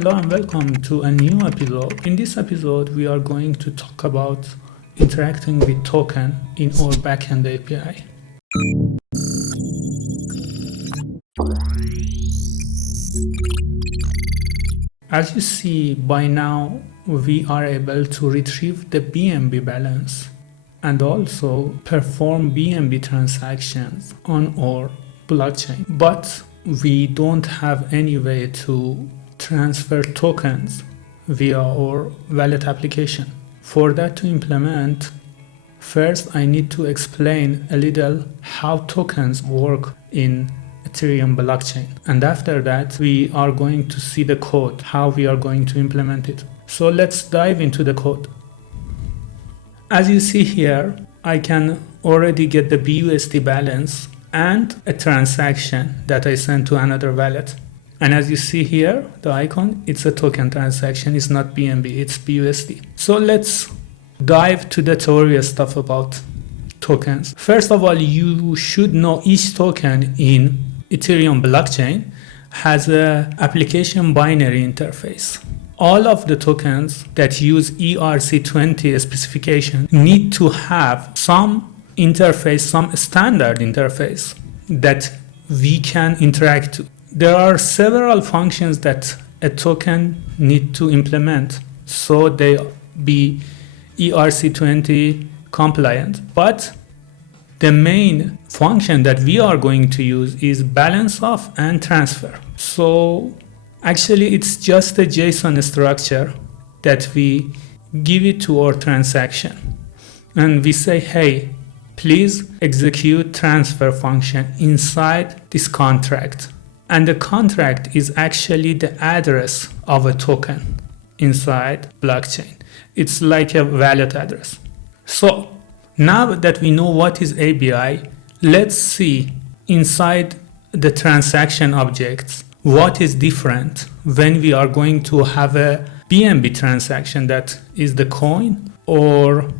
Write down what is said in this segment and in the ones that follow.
Hello and welcome to a new episode. In this episode, we are going to talk about interacting with token in our backend API. As you see, by now, we are able to retrieve the BNB balance and also perform BNB transactions on our blockchain. But we don't have any way to transfer tokens via our wallet application. For that to implement, first I need to explain a little how tokens work in Ethereum blockchain. And after that, we are going to see the code, how we are going to implement it. So let's dive into the code. As you see here, I can already get the BUSD balance and a transaction that I sent to another wallet. And as you see here, the icon, it's a token transaction. It's not BNB, it's BUSD. So let's dive to the theory stuff about tokens. First of all, you should know each token in Ethereum blockchain has a application binary interface. All of the tokens that use ERC20 specification need to have some interface, some standard interface that we can interact to. There are several functions that a token need to implement so they be ERC20 compliant. But the main function that we are going to use is balance off and transfer. So actually it's just a JSON structure that we give it to our transaction. And we say, hey, please execute transfer function inside this contract. And the contract is actually the address of a token inside blockchain. It's like a wallet address. So now that we know what is ABI, let's see inside the transaction objects what is different when we are going to have a BNB transaction that is the coin or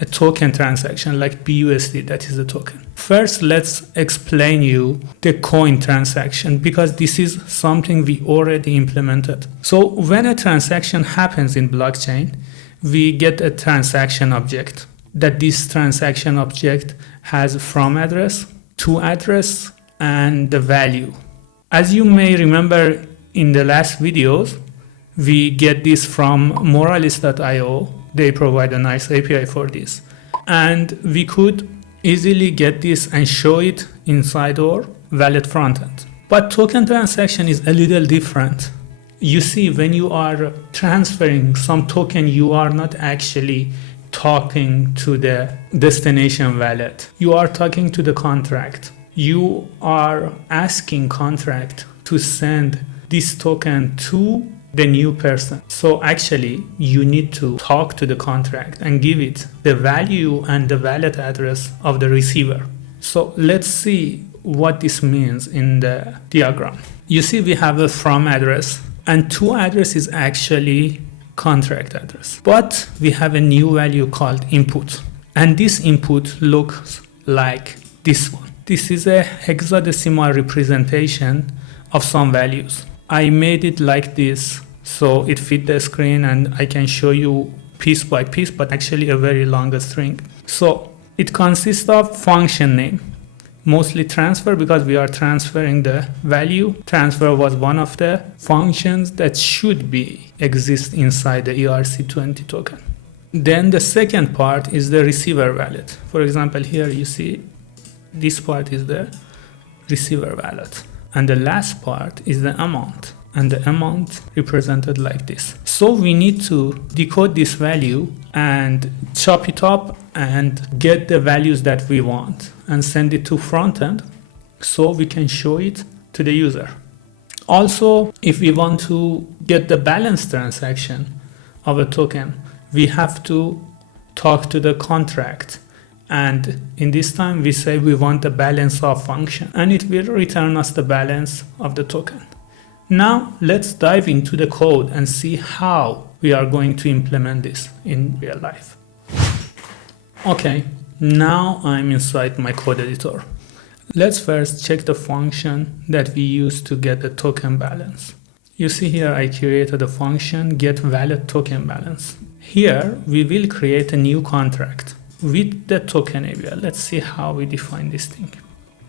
a token transaction like BUSD that is a token. First, let's explain you the coin transaction because this is something we already implemented. So when a transaction happens in blockchain, we get a transaction object. That this transaction object has from address, to address, and the value. As you may remember in the last videos, we get this from Moralis.io. They provide a nice API for this. And we could easily get this and show it inside our wallet frontend. But token transaction is a little different. You see, when you are transferring some token, you are not actually talking to the destination wallet. You are talking to the contract. You are asking contract to send this token to the new person. So actually you need to talk to the contract and give it the value and the wallet address of the receiver. So let's see what this means in the diagram. You see we have a from address and to address is actually contract address. But we have a new value called input. And this input looks like this one. This is a hexadecimal representation of some values. I made it like this so it fit the screen and I can show you piece by piece, but actually a very long string. So it consists of function name, mostly transfer because we are transferring the value. Transfer was one of the functions that should be exist inside the ERC20 token. Then the second part is the receiver wallet. For example, here you see this part is the receiver wallet. And the last part is the amount. And the amount represented like this. So we need to decode this value and chop it up and get the values that we want and send it to frontend so we can show it to the user. Also, if we want to get the balance transaction of a token, we have to talk to the contract. And in this time, we say we want the balance of function and it will return us the balance of the token. Now let's dive into the code and see how we are going to implement this in real life. Okay, now I'm inside my code editor. Let's first check the function that we use to get the token balance. You see here I created a function get valid token balance. Here we will create a new contract with the token API. Let's see how we define this thing.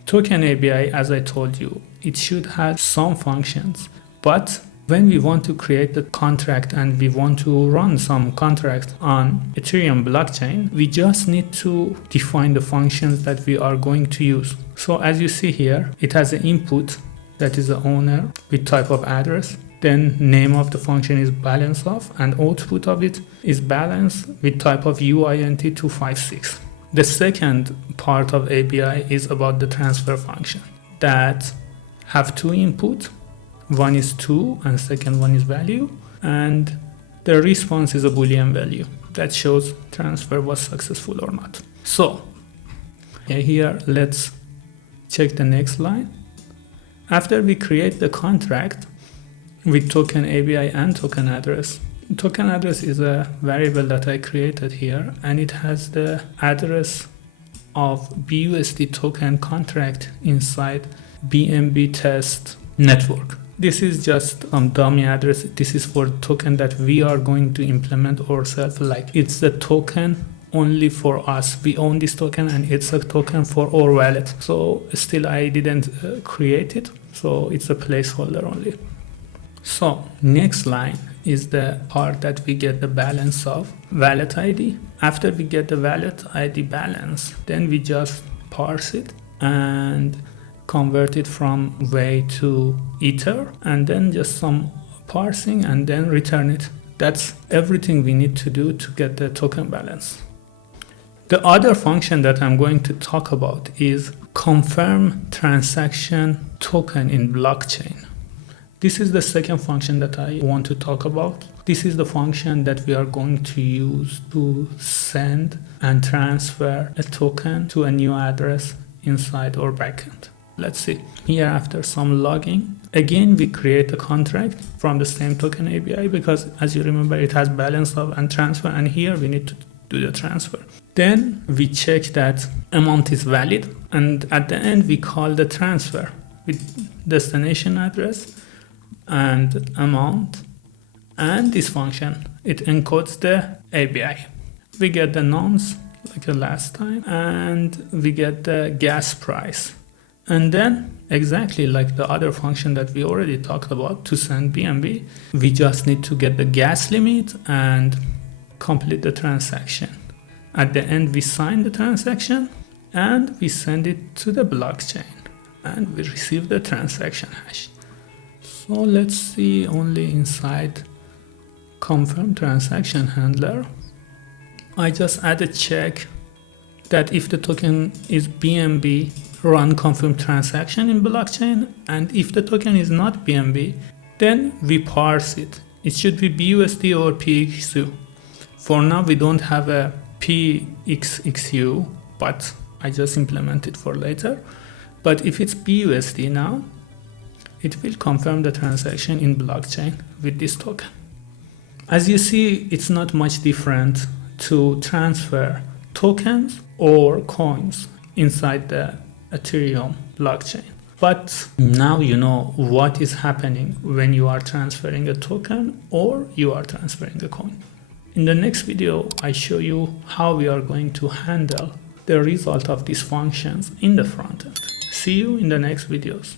Token API, as I told you, it should have some functions, but when we want to create the contract and we want to run some contract on Ethereum blockchain, we just need to define the functions that we are going to use. So as you see here, it has an input that is the owner with type of address. Then name of the function is balance of, and output of it is balance with type of UINT256. The second part of API is about the transfer function that have two input. One is true and second one is value, and the response is a Boolean value that shows transfer was successful or not. So here let's check the next line. After we create the contract with token API and token address, token address is a variable that I created here, and it has the address of BUSD token contract inside BNB test network. This is just dummy address. This is for token that we are going to implement ourselves. Like it's the token only for us. We own this token and it's a token for our wallet. So still I didn't create it. So it's a placeholder only. So next line is the part that we get the balance of wallet ID. After we get the wallet ID balance, then we just parse it and convert it from way to Ether, and then just some parsing and then return it. That's everything we need to do to get the token balance. The other function that I'm going to talk about is confirm transaction token in blockchain. This is the second function that I want to talk about. This is the function that we are going to use to send and transfer a token to a new address inside our backend. Let's see. Here after some logging, again we create a contract from the same token API because as you remember it has balance of and transfer, and here we need to do the transfer. Then we check that amount is valid, and at the end we call the transfer with destination address and amount, and this function it encodes the API. We get the nonce like the last time, and we get the gas price. And then exactly like the other function that we already talked about to send BNB, we just need to get the gas limit and complete the transaction. At the end we sign the transaction and we send it to the blockchain and we receive the transaction hash. So let's see only inside confirm transaction handler. I just add a check that if the token is BNB, run confirm transaction in blockchain, and if the token is not BNB, then we parse it. It should be BUSD or PXU. For now we don't have a PXXU, but I just implement it for later. But if it's BUSD now, it will confirm the transaction in blockchain with this token. As you see, it's not much different to transfer tokens or coins inside the Ethereum blockchain. But now you know what is happening when you are transferring a token or you are transferring a coin. In the next video, I show you how we are going to handle the result of these functions in the front end. See you in the next videos.